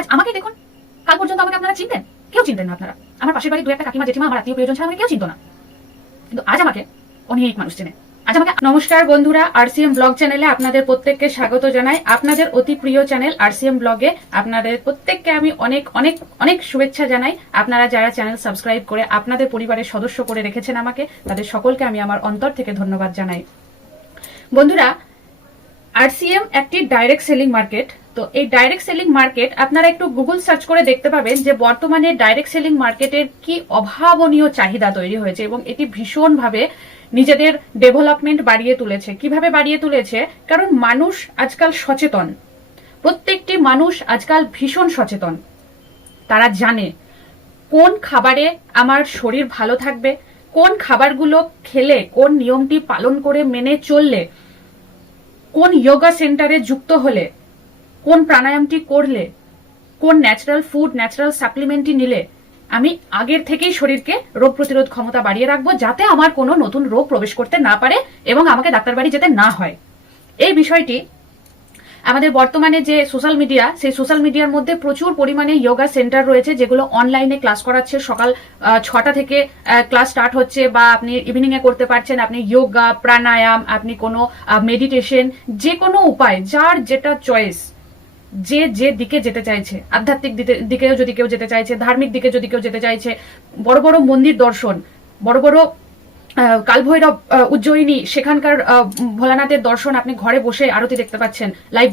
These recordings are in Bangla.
আজ আমাকে দেখুন, কাল পর্যন্ত আমাকে আপনারা চিনতেন? কেউ চিনতেন না। আপনারা আমার পাশের বাড়ির দু একটা কাকিমা জেঠিমা আমার আত্মীয় প্রিয়জন ছাড়া আমাকে কেউ চিনত না, কিন্তু আজ আমাকে অনেক মানুষ চেনে। আজ আমাকে নমস্কার বন্ধুরা, আরসিএম ব্লগ চ্যানেলে আপনাদের প্রত্যেককে স্বাগত জানাই। আপনাদের অতি প্রিয় চ্যানেল আরসিএম ব্লগে আপনাদের প্রত্যেককে আমি অনেক অনেক অনেক শুভেচ্ছা জানাই। আপনারা যারা চ্যানেল সাবস্ক্রাইব করে আপনাদের পরিবারের সদস্য করে রেখেছেন আমাকে, তাদের সকলকে আমি আমার অন্তর থেকে ধন্যবাদ জানাই। বন্ধুরা, আরসিএম একটি ডাইরেক্ট সেলিং মার্কেট। তো এই ডাইরেক্ট সেলিং মার্কেট আপনারা একটু গুগল সার্চ করে দেখতে পাবেন যে বর্তমানে ডাইরেক্ট সেলিং মার্কেটের কি অভাবনীয় চাহিদা তৈরি হয়েছে এবং এটি ভীষণভাবে নিজেদের ডেভেলপমেন্ট বাড়িয়ে তুলেছে। কিভাবে বাড়িয়ে তুলেছে? কারণ মানুষ আজকাল সচেতন, প্রত্যেকটি মানুষ আজকাল ভীষণ সচেতন। তারা জানে কোন খাবারে আমার শরীর ভালো থাকবে, কোন খাবারগুলো খেলে, কোন নিয়মটি পালন করে মেনে চললে, কোন যোগা সেন্টারে যুক্ত হলে, কোন প্রাণায়ামটি করলে, কোন ন্যাচারাল ফুড ন্যাচারাল সাপ্লিমেন্টটি নিলে আমি আগের থেকেই শরীরকে রোগ প্রতিরোধ ক্ষমতা বাড়িয়ে রাখবো, যাতে আমার কোনো নতুন রোগ প্রবেশ করতে না পারে এবং আমাকে ডাক্তার বাড়ি যেতে না হয়। এই বিষয়টি আমাদের বর্তমানে যে সোশ্যাল মিডিয়া, সেই সোশ্যাল মিডিয়ার মধ্যে প্রচুর পরিমাণে যোগা সেন্টার রয়েছে যেগুলো অনলাইনে ক্লাস করাচ্ছে। সকাল 6টা থেকে ক্লাস স্টার্ট হচ্ছে, বা আপনি ইভিনিং এ করতে পারছেন। আপনি যোগা, প্রাণায়াম, আপনি কোনো মেডিটেশন, যে কোনো উপায়, যার যেটা চয়েস, যে যে দিকে যেতে চাইছে, আধ্যাত্মিক দিকেও যদি কেউ যেতে চাইছে, ধার্মিক দিকে যদি কেউ যেতে চাইছে, বড় বড় মন্দির দর্শন, বড় বড় কালভৈরব, উজ্জয়িনী, সেখানকার ভোলানাথের দর্শন আপনি ঘরে বসে আরতি দেখতে পাচ্ছেন লাইভ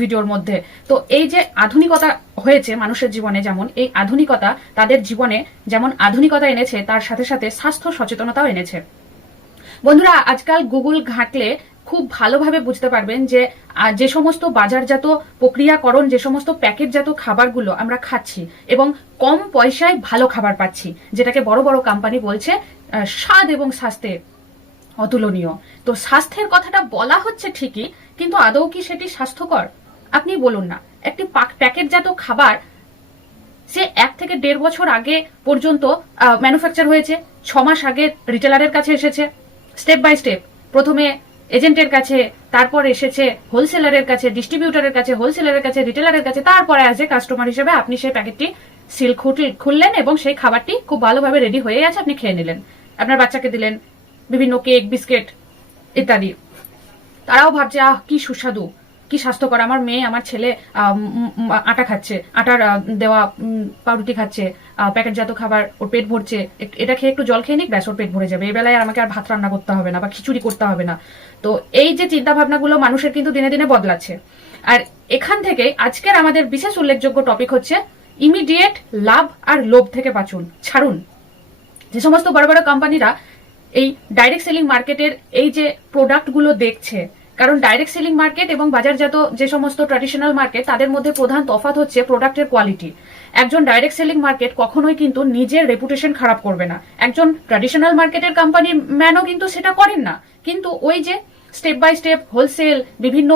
ভিডিওর মধ্যে। তো এই যে আধুনিকতা হয়েছে মানুষের জীবনে, যেমন এই আধুনিকতা তাদের জীবনে যেমন আধুনিকতা এনেছে, তার সাথে সাথে স্বাস্থ্য সচেতনতাও এনেছে। বন্ধুরা, আজকাল গুগল ঘাঁটলে খুব ভালোভাবে বুঝতে পারবেন যে যে সমস্ত বাজারজাত প্রক্রিয়াকরণ, যে সমস্ত প্যাকেটজাত খাবারগুলো আমরা খাচ্ছি এবং কম পয়সায় ভালো খাবার পাচ্ছি, যেটাকে বড় বড় কোম্পানি বলছে স্বাদ এবং স্বাস্থ্যে অতুলনীয়। তো স্বাস্থ্যের কথাটা বলা হচ্ছে ঠিকই, কিন্তু আদৌ কি সেটি স্বাস্থ্যকর? আপনি বলুন না। একটি প্যাকেটজাত খাবার সে 1 থেকে 1.5 বছর আগে পর্যন্ত ম্যানুফ্যাকচার হয়েছে, 6 মাস আগে রিটেলারের কাছে এসেছে, স্টেপ বাই স্টেপ, প্রথমে এজেন্টের কাছে, তারপর এসেছে হোলসেলারের কাছে, ডিস্ট্রিবিউটরের কাছে, হোলসেলারের কাছে, রিটেলারের কাছে, তারপরে আসে কাস্টমার হিসেবে আপনি সেই প্যাকেটটি সিল খুললেন এবং সেই খাবারটি খুব ভালোভাবে রেডি হয়ে আছে, আপনি খেয়ে নিলেন, আপনার বাচ্চাকে দিলেন, বিভিন্ন কেক, বিস্কিট ইত্যাদি। তারাও ভাবছে আহ কি সুস্বাদু, কি স্বাস্থ্যকর, আমার মেয়ে, আমার ছেলে আটা খাচ্ছে, আটার দেওয়া পাউরুটি খাচ্ছে, প্যাকেটজাত খাবার, ওর পেট ভরছে, এটা খেয়ে একটু জল খেয়ে নিক, ব্যাস ওর পেট ভরে যাবে, এই বেলায় আর আমাকে আর ভাত রান্না করতে হবে না বা খিচুড়ি করতে হবে না। তো এই যে চিন্তা ভাবনাগুলো মানুষের কিন্তু দিনে দিনে বদলাচ্ছে। আর এখান থেকে আজকের আমাদের বিশেষ উল্লেখযোগ্য টপিক হচ্ছে ইমিডিয়েট লাভ আর লোভ থেকে বাঁচুন, ছাড়ুন। যে সমস্ত বড় বড় কোম্পানিরা এই ডাইরেক্ট সেলিং মার্কেটের এই যে প্রোডাক্টগুলো দেখছে, কারণ ডাইরেক্ট সেলিং মার্কেট এবং বাজারজাত যে সমস্ত ট্র্যাডিশনাল মার্কেট, তাদের মধ্যে প্রধান তফাৎ হচ্ছে প্রোডাক্টের কোয়ালিটি। একজন ডাইরেক্ট সেলিং মার্কেট কখনোই কিন্তু নিজের রেপুটেশন খারাপ করবে না। একজন ট্র্যাডিশনাল মার্কেটের কোম্পানির ম্যানও কিন্তু সেটা করেন না। কিন্তু ওই যে স্টেপ বাই স্টেপ হোলসেল বিভিন্ন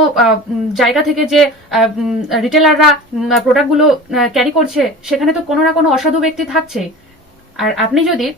জায়গা থেকে যে রিটেলাররা প্রোডাক্টগুলো ক্যারি করছে, সেখানে তো কোনো না কোনো অসাধু ব্যক্তি থাকছে। আর আপনি যদি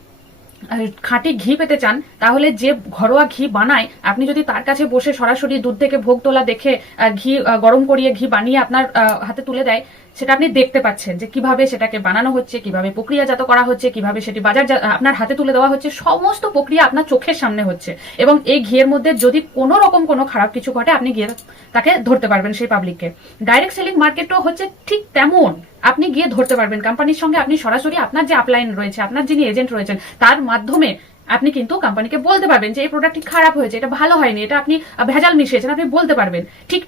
খাঁটি ঘি পেতে চান, তাহলে যে ঘরোয়া ঘি বানায়, আপনি যদি তার কাছে বসে সরাসরি দুধ থেকে ভোগ তোলা দেখে ঘি গরম করিয়ে ঘি বানিয়ে আপনার হাতে তুলে দেয়, সেটা আপনি দেখতে পাচ্ছেন যে কিভাবে সেটাকে বানানো হচ্ছে, কিভাবে প্রক্রিয়াজাত করা হচ্ছে, কিভাবে সেটি বাজার আপনার হাতে তুলে দেওয়া হচ্ছে, সমস্ত প্রক্রিয়া আপনার চোখের সামনে হচ্ছে। এবং এই ঘিয়ের মধ্যে যদি কোনো রকম কোনো খারাপ কিছু ঘটে, আপনি গিয়ে তাকে ধরতে পারবেন, সেই পাবলিককে। ডাইরেক্ট সেলিং মার্কেটও হচ্ছে ঠিক তেমন, আপনি গিয়ে ধরতে পারবেন কোম্পানির সঙ্গে, আপনি সরাসরি আপনার যে আপলাইন রয়েছে, আপনার যিনি এজেন্ট রয়েছেন, তার মাধ্যমে আপনি কিন্তু কোম্পানিকে বলতে পারবেন যে এই প্রোডাক্টটি খারাপ হয়েছে, এটা ভালো হয়নি, এটা আপনি ভেজাল মিশিয়েছেন, আপনি বলতে পারবেন। ঠিক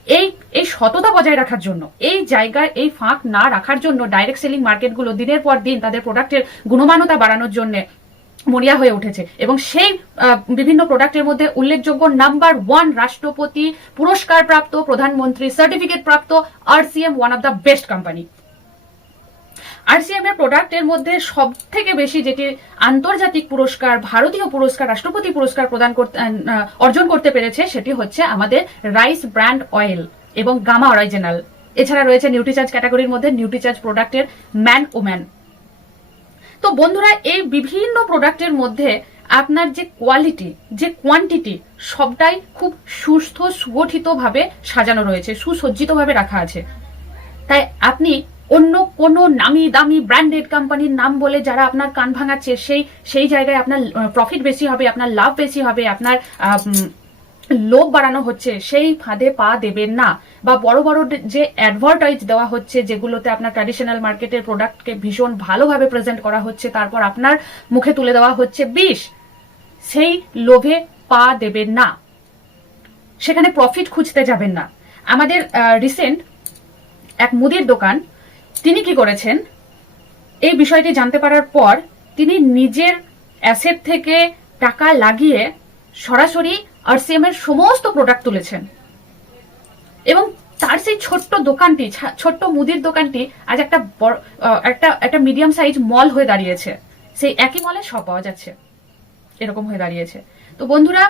এই সততা বজায় রাখার জন্য, এই জায়গায় এই ফাঁক না রাখার জন্য ডাইরেক্ট সেলিং মার্কেটগুলো দিনের পর দিন তাদের প্রোডাক্টের গুণমানতা বাড়ানোর জন্য মরিয়া হয়ে উঠেছে। এবং সেই বিভিন্ন প্রোডাক্টের মধ্যে উল্লেখযোগ্য নাম্বার 1 রাষ্ট্রপতি পুরস্কার প্রাপ্ত, প্রধানমন্ত্রী সার্টিফিকেট প্রাপ্ত RCM, one of the best company. RCM এর প্রোডাক্টের মধ্যে সব থেকে বেশি যেটি আন্তর্জাতিক পুরস্কার, ভারতীয় পুরস্কার, রাষ্ট্রপতি পুরস্কার অর্জন করতে পেরেছে, সেটি হচ্ছে আমাদের রাইস ব্র্যান্ড অয়েল এবং গামা অরিজিনাল। এছাড়া রয়েছে নিউট্রিচার্জ ক্যাটাগরির মধ্যে নিউট্রিচার্জ প্রোডাক্টের ম্যান ওম্যান। তো বন্ধুরা, এই বিভিন্ন প্রোডাক্টের মধ্যে আপনার যে কোয়ালিটি, যে কোয়ান্টিটি, সবটাই খুব সুস্থ সুগঠিত ভাবে সাজানো রয়েছে, সুসজ্জিত ভাবে রাখা আছে। তাই আপনি অন্য কোনো নামি দামি ব্র্যান্ডেড কোম্পানির নাম বলে যারা আপনার কান ভাঙাচ্ছে, সেই জায়গায় আপনার প্রফিট বেশি হবে, আপনার লাভ বেশি হবে, আপনার লোভ বাড়ানো হচ্ছে, সেই ফাঁদে পা দেবেন না। বা বড় বড় যে অ্যাডভার্টাইজ দেওয়া হচ্ছে, যেগুলোতে আপনার ট্র্যাডিশনাল মার্কেটের প্রোডাক্টকে ভীষণ ভালোভাবে প্রেজেন্ট করা হচ্ছে, তারপর আপনার মুখে তুলে দেওয়া হচ্ছে বিষ, সেই লোভে পা দেবেন না। সেখানে প্রফিট খুঁজতে যাবেন না। আমাদের রিসেন্ট এক মুদির দোকান, তিনি কি করেছেন, এই বিষয়টি জানতে পারার পর তিনি নিজের অ্যাসেট থেকে টাকা লাগিয়ে সরাসরি আরসিএম এর সমস্ত প্রোডাক্ট তুলেছেন, এবং তার সেই ছোট্ট দোকানটি, ছোট্ট মুদির দোকানটি আজ একটা মিডিয়াম সাইজ মল হয়ে দাঁড়িয়েছে। সেই একই মলে সব পাওয়া যাচ্ছে, এরকম হয়ে দাঁড়িয়েছে। তো বন্ধুরা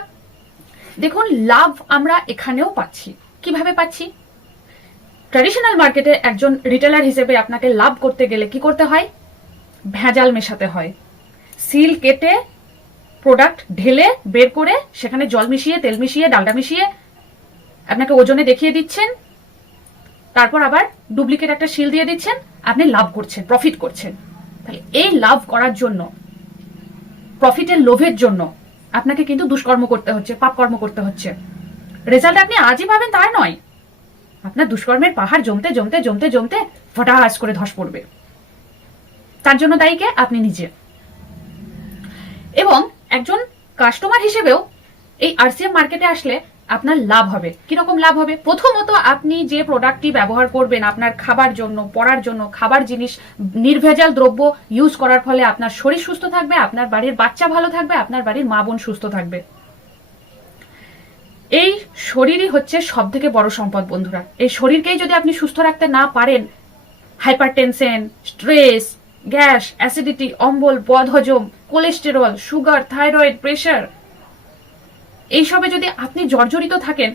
দেখুন, লাভ আমরা এখানেও পাচ্ছি। কিভাবে পাচ্ছি? ট্র্যাডিশনাল মার্কেটে একজন রিটেলার হিসেবে আপনাকে লাভ করতে গেলে কি করতে হয়? ভেজাল মেশাতে হয়। সিল কেটে প্রোডাক্ট ঢেলে বের করে সেখানে জল মিশিয়ে, তেল মিশিয়ে, ডালডা মিশিয়ে আপনাকে ওজনে দেখিয়ে দিচ্ছেন, তারপর আবার ডুপ্লিকেট একটা সিল দিয়ে দিচ্ছেন, আপনি লাভ করছেন, প্রফিট করছেন। তাহলে এই লাভ করার জন্য, প্রফিটের লোভের জন্য আপনাকে কিন্তু দুষ্কর্ম করতে হচ্ছে, পাপকর্ম করতে হচ্ছে। রেজাল্ট আপনি আজই পাবেন তাই নয়, আপনার দুষ্কর্মের পাহাড় জমতে জমতে জমতে জমতে ফটাস করে ধস পড়বে। তার জন্য দায়ী কে? আপনি নিজে। এবং একজন কাস্টমার হিসেবেও এই আরসিএম মার্কেটে আসলে আপনার লাভ হবে। কিরকম লাভ হবে? প্রথমত, আপনি যে প্রোডাক্টটি ব্যবহার করবেন আপনার খাবার জন্য, পড়ার জন্য, খাবার জিনিস, নির্ভেজাল দ্রব্য ইউজ করার ফলে আপনার শরীর সুস্থ থাকবে, আপনার বাড়ির বাচ্চা ভালো থাকবে, আপনার বাড়ির মা বোন সুস্থ থাকবে। এই শরীরই হচ্ছে সব থেকে বড় সম্পদ বন্ধুরা। এই শরীরকেই যদি আপনি সুস্থ রাখতে না পারেন, হাইপারটেনশন, স্ট্রেস, গ্যাস, অ্যাসিডিটি, অম্বল, বদহজম, কোলেস্টেরল, সুগার, থাইরয়েড, প্রেশার, এইসবে যদি আপনি জর্জরিত থাকেন,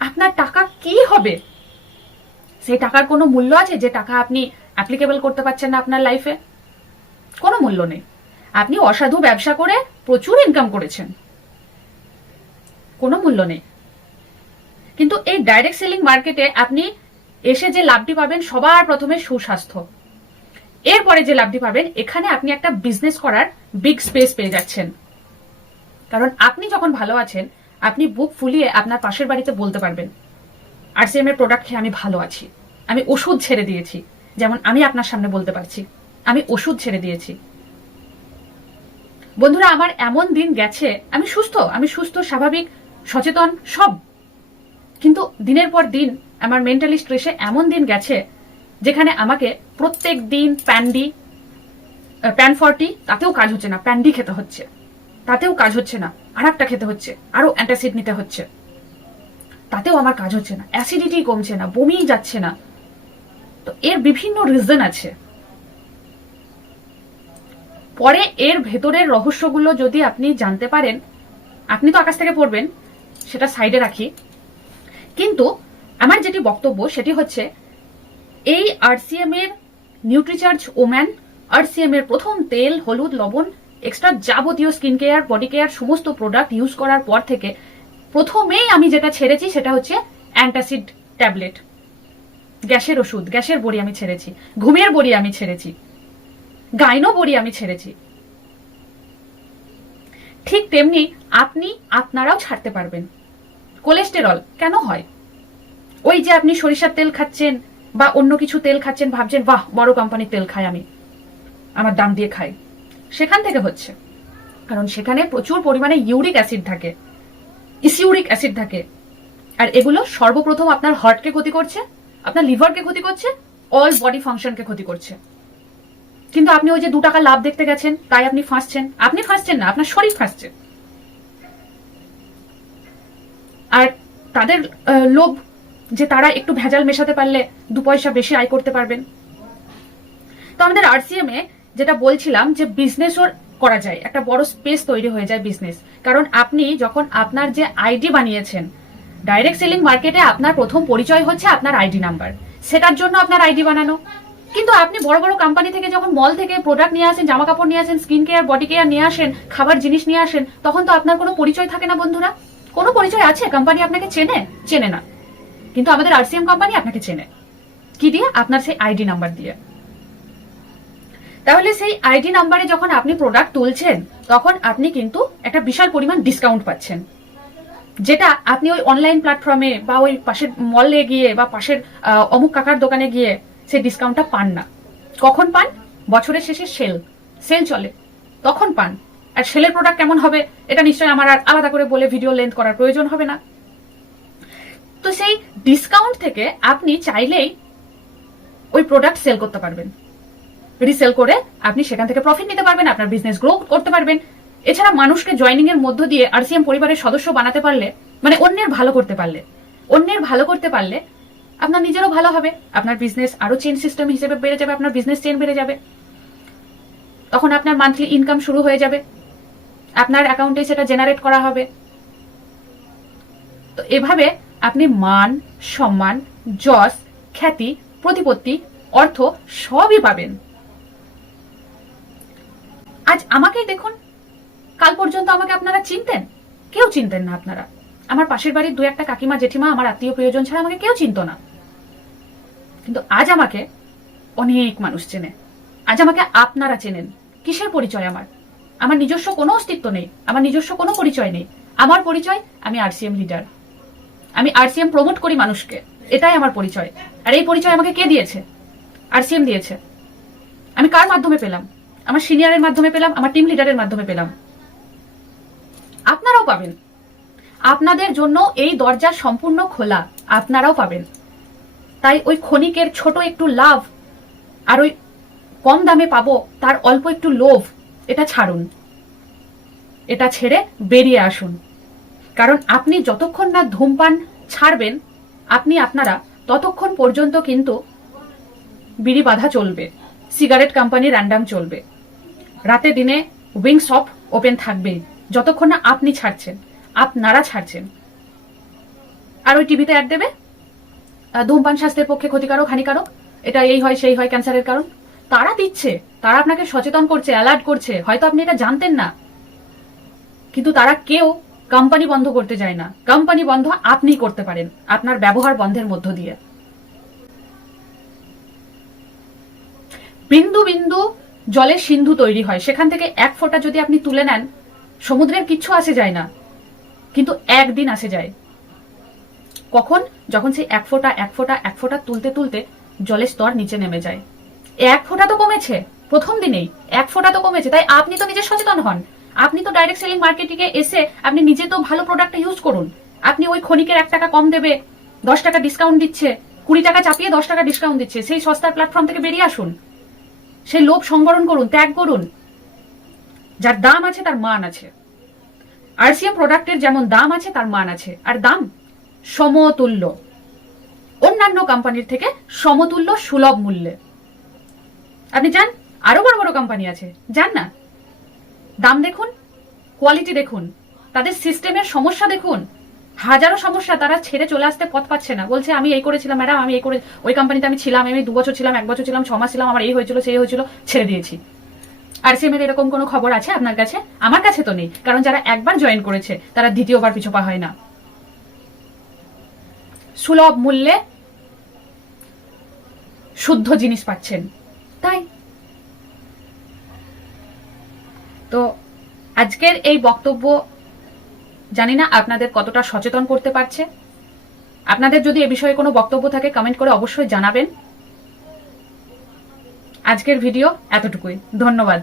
আপনার টাকা কি হবে? সেই টাকার কোনো মূল্য আছে? যে টাকা আপনি অ্যাপ্লিকেবল করতে পারছেন না আপনার লাইফে, কোনো মূল্য নেই। আপনি অসাধু ব্যবসা করে প্রচুর ইনকাম করেছেন, কোনো মূল্য নেই। কিন্তু এই ডাইরেক্ট সেলিং মার্কেটে আপনি এসে যে লাভটি পাবেন, সবার প্রথমে সুস্বাস্থ্য, এরপরে যে লাভটি পাবেন, এখানে আপনি একটা বিজনেস করার বিগ স্পেস পেয়ে যাচ্ছেন। কারণ আপনি যখন ভালো আছেন, আপনি বুক ফুলিয়ে আপনার পাশের বাড়িতে বলতে পারবেন, আরসিএম এর প্রোডাক্ট খেয়ে আমি ভালো আছি, আমি ওষুধ ছেড়ে দিয়েছি। যেমন আমি আপনার সামনে বলতে পারছি আমি ওষুধ ছেড়ে দিয়েছি। বন্ধুরা, আমার এমন দিন গেছে, আমি সুস্থ, স্বাভাবিক, সচেতন, সব, কিন্তু দিনের পর দিন আমার মেন্টালি স্ট্রেসে এমন দিন গেছে যেখানে আমাকে প্রত্যেক দিন প্যান 40 তাতেও কাজ হচ্ছে না, প্যান্ডি খেতে হচ্ছে, তাতেও কাজ হচ্ছে না, আর একটা খেতে হচ্ছে, আরো অ্যান্টাসিড নিতে হচ্ছে, তাতেও আমার কাজ হচ্ছে না, অ্যাসিডিটি কমছে না, বমিই যাচ্ছে না। তো এর বিভিন্ন রিজন আছে। পরে এর ভেতরের রহস্যগুলো যদি আপনি জানতে পারেন, আপনি তো আকাশ থেকে পড়বেন, সেটা সাইডে রাখি। কিন্তু আমার যেটি বক্তব্য সেটি হচ্ছে, এই আরসিএম এর নিউট্রিচার্জ ওম্যান, আরসিএম এর প্রথম তেল, হলুদ, লবণ, এক্সট্রা যাবতীয় স্কিন কেয়ার, বডি কেয়ার সমস্ত প্রোডাক্ট ইউজ করার পর থেকে প্রথমেই আমি যেটা ছেড়েছি সেটা হচ্ছে অ্যান্টাসিড ট্যাবলেট, গ্যাসের ওষুধ, গ্যাসের বড়ি আমি ছেড়েছি, ঘুমের বড়ি আমি ছেড়েছি, গাইনো বড়ি আমি ছেড়েছি। ঠিক তেমনি আপনারাও ছাড়তে পারবেন। কোলেস্টেরল কেন হয়? ওই যে আপনি সরিষার তেল খাচ্ছেন বা অন্য কিছু তেল খাচ্ছেন, ভাবছেন বাহ বড় কোম্পানির তেল খাই, আমি আমার দাম দিয়ে খাই, সেখান থেকে হচ্ছে। কারণ সেখানে প্রচুর পরিমাণে ইউরিক অ্যাসিড থাকে, ইসিউরিক অ্যাসিড থাকে, আর এগুলো সর্বপ্রথম আপনার হার্টকে ক্ষতি করছে, আপনার লিভারকে ক্ষতি করছে, অল বডি ফাংশনকে ক্ষতি করছে। কিন্তু আপনি ওই যে 2 টাকা লাভ দেখতে গেছেন, তাই আপনি ফাঁসছেন না, আপনার শরীর ফাঁসছে। আর তাদের লোভ যে তারা একটু ভেজাল মেশাতে পারলে 2 পয়সা বেশি আয় করতে পারবেন। তো আমাদের আরসিএম এ যেটা বলছিলাম যে বিজনেসও করা যায়, একটা বড় স্পেস তৈরি হয়ে যায় বিজনেস। কারণ আপনি যখন আপনার যে আইডি বানিয়েছেন, ডাইরেক্ট সেলিং মার্কেটে আপনার প্রথম পরিচয় হচ্ছে আপনার আইডি নাম্বার, সেটার জন্য আপনার আইডি বানানো। কিন্তু আপনি বড় বড় কোম্পানি থেকে যখন মল থেকে প্রোডাক্ট নিয়ে আসেন, জামা কাপড় নিয়ে আসেন, স্কিন কেয়ার, বডি কেয়ার নিয়ে আসেন, খাবার জিনিস নিয়ে আসেন, তখন তো আপনার কোনো পরিচয় থাকে না বন্ধুরা। কোনো পরিচয় আছে? কোম্পানি আপনাকে চেনে না। কিন্তু আমাদের আরসিএম কোম্পানি আপনাকে চেনে। কি দিয়ে? আপনার সেই আইডি নাম্বার দিয়ে। তাহলে সেই আইডি নাম্বারে যখন আপনি প্রোডাক্ট তুলছেন তখন আপনি কিন্তু একটা বিশাল পরিমাণ ডিসকাউন্ট পাচ্ছেন, যেটা আপনি ওই অনলাইন প্ল্যাটফর্মে বা ওই পাশের মলে গিয়ে বা পাশের অমুক কাকার দোকানে গিয়ে সেই ডিসকাউন্টটা পান না। কখন পান? বছরের শেষে সেল চলে তখন পান। আর সেলের প্রোডাক্ট কেমন হবে এটা নিশ্চয়ই আমার আর আলাদা করে বলে ভিডিও লেন্থ করার প্রয়োজন হবে না। তো সেই ডিসকাউন্ট থেকে আপনি চাইলেই ওই প্রোডাক্ট সেল করতে পারবেন, রিসেল করে আপনি সেখান থেকে প্রফিট নিতে পারবেন, আপনার বিজনেস গ্রো করতে পারবেন। এছাড়া মানুষকে জয়েনিং এর মধ্য দিয়ে আরসিএম পরিবারের সদস্য বানাতে পারলে, মানে অন্যের ভালো করতে পারলে আপনার নিজেরও ভালো হবে, আপনার বিজনেস আরো চেইন সিস্টেম হিসেবে বেড়ে যাবে, আপনার বিজনেস চেইন বেড়ে যাবে, তখন আপনার মান্থলি ইনকাম শুরু হয়ে যাবে, আপনার অ্যাকাউন্টে সেটা জেনারেট করা হবে। তো এভাবে আপনি মান, সম্মান, যশ, খ্যাতি, প্রতিপত্তি, অর্থ সবই পাবেন। আজ আমাকেই দেখুন, কাল পর্যন্ত আমাকে আপনারা চিনতেন? কেউ চিনতেন না। আপনারা আমার পাশের বাড়ির দু একটা কাকিমা জেঠিমা, আমার আত্মীয় প্রিয়জন ছাড়া আমাকে কেউ চিনত না। কিন্তু আজ আমাকে অনেক মানুষ চেনে, আজ আমাকে আপনারা চেনেন। কিসের পরিচয়? আমার নিজস্ব কোনো অস্তিত্ব নেই, আমার নিজস্ব কোনো পরিচয় নেই। আমার পরিচয়, আমি আরসিএম লিডার, আমি আরসিএম প্রমোট করি মানুষকে, এটাই আমার পরিচয়। আর এই পরিচয় আমাকে কে দিয়েছে? আরসিএম দিয়েছে। আমি কার মাধ্যমে পেলাম? আমার সিনিয়রের মাধ্যমে পেলাম, আমার টিম লিডারের মাধ্যমে পেলাম। আপনারাও পাবেন, আপনাদের জন্য এই দরজা সম্পূর্ণ খোলা, আপনারাও পাবেন। তাই ওই ক্ষণিকের ছোট একটু লাভ আর ওই কম দামে পাবো তার অল্প একটু লোভ, এটা ছাড়ুন, এটা ছেড়ে বেরিয়ে আসুন। কারণ আপনি যতক্ষণ না ধূমপান ছাড়বেন, আপনারা ততক্ষণ পর্যন্ত কিন্তু বিড়ি বাঁধা চলবে, সিগারেট কোম্পানি র্যান্ডাম চলবে, রাতে দিনে উইং শপ ওপেন থাকবে, যতক্ষণ না আপনি ছাড়ছেন, আপনারা ছাড়ছেন। আর ওই টিভিতে অ্যাড দেবে ধূমপান স্বাস্থ্যের পক্ষে ক্ষতিকারক, হানিকারক, এটা এই হয় সেই হয়, ক্যান্সারের কারণ। তারা দিচ্ছে, তারা আপনাকে সচেতন করছে, অ্যালার্ট করছে, হয়তো আপনি এটা জানতেন না। কিন্তু তারা কেউ কোম্পানি বন্ধ করতে যায় না, কোম্পানি বন্ধ আপনিই করতে পারেন আপনার ব্যবহার বন্ধের মধ্য দিয়ে। বিন্দু বিন্দু জলে সিন্ধু তৈরি হয়, সেখান থেকে এক ফোঁটা যদি আপনি তুলে নেন, সমুদ্রের কিচ্ছু আসে যায় না, কিন্তু একদিন আসে যায়। কখন? যখন সেই এক ফোঁটা তুলতে তুলতে জলের স্তর নিচে নেমে যায়। এক ফোঁটা তো কমেছে প্রথম দিনেই, এক ফোঁটা তো কমেছে। তাই আপনি তো নিজে সচেতন হন, আপনি তো ডাইরেক্ট সেলিং মার্কেটিং এ এসে আপনি নিজে তো ভালো প্রোডাক্টটা ইউজ করুন। আপনি ওই ক্ষণিকের 1 টাকা কম দেবে, 10 টাকা ডিসকাউন্ট দিচ্ছে, 20 টাকা চাপিয়ে 10 টাকা ডিসকাউন্ট দিচ্ছে, সেই সস্তার প্ল্যাটফর্ম থেকে বেরিয়ে আসুন। সেই লোভ সংবরণ করুন, ত্যাগ করুন। যার দাম আছে তার মান আছে। আরসিএম প্রোডাক্টের যেমন দাম আছে তার মান আছে, আর দাম সমতুল্য, অন্যান্য কোম্পানির থেকে সমতুল্য সুলভ মূল্যে। আপনি যান, আরো বড় বড় কোম্পানি আছে, যান না, দাম দেখুন, কোয়ালিটি দেখুন, তাদের সিস্টেমের সমস্যা দেখুন। হাজারো সমস্যা, তারা ছেড়ে চলে আসতে পথ পাচ্ছে না, বলছে আমি এই করেছিলাম ম্যাডাম, আমি এই করে ওই কোম্পানিতে আমি ছিলাম, আমি 2 বছর ছিলাম, 1 বছর ছিলাম, 6 মাস ছিলাম, আমার এই হয়েছিল সেই হয়েছিল, ছেড়ে দিয়েছি। আরসিএম এর এরকম কোনো খবর আছে আপনার কাছে? আমার কাছে তো নেই, কারণ যারা একবার জয়েন করেছে তারা দ্বিতীয়বার পিছপা হয় না। সুলভ মূল্যে শুদ্ধ জিনিস পাচ্ছেন, তাই তো আজকের এই বক্তব্য জানি না আপনাদের কতটা সচেতন করতে পারছে। আপনাদের যদি এ বিষয়ে কোনো বক্তব্য থাকে কমেন্ট করে অবশ্যই জানাবেন। আজকের ভিডিও এতটুকুই, ধন্যবাদ।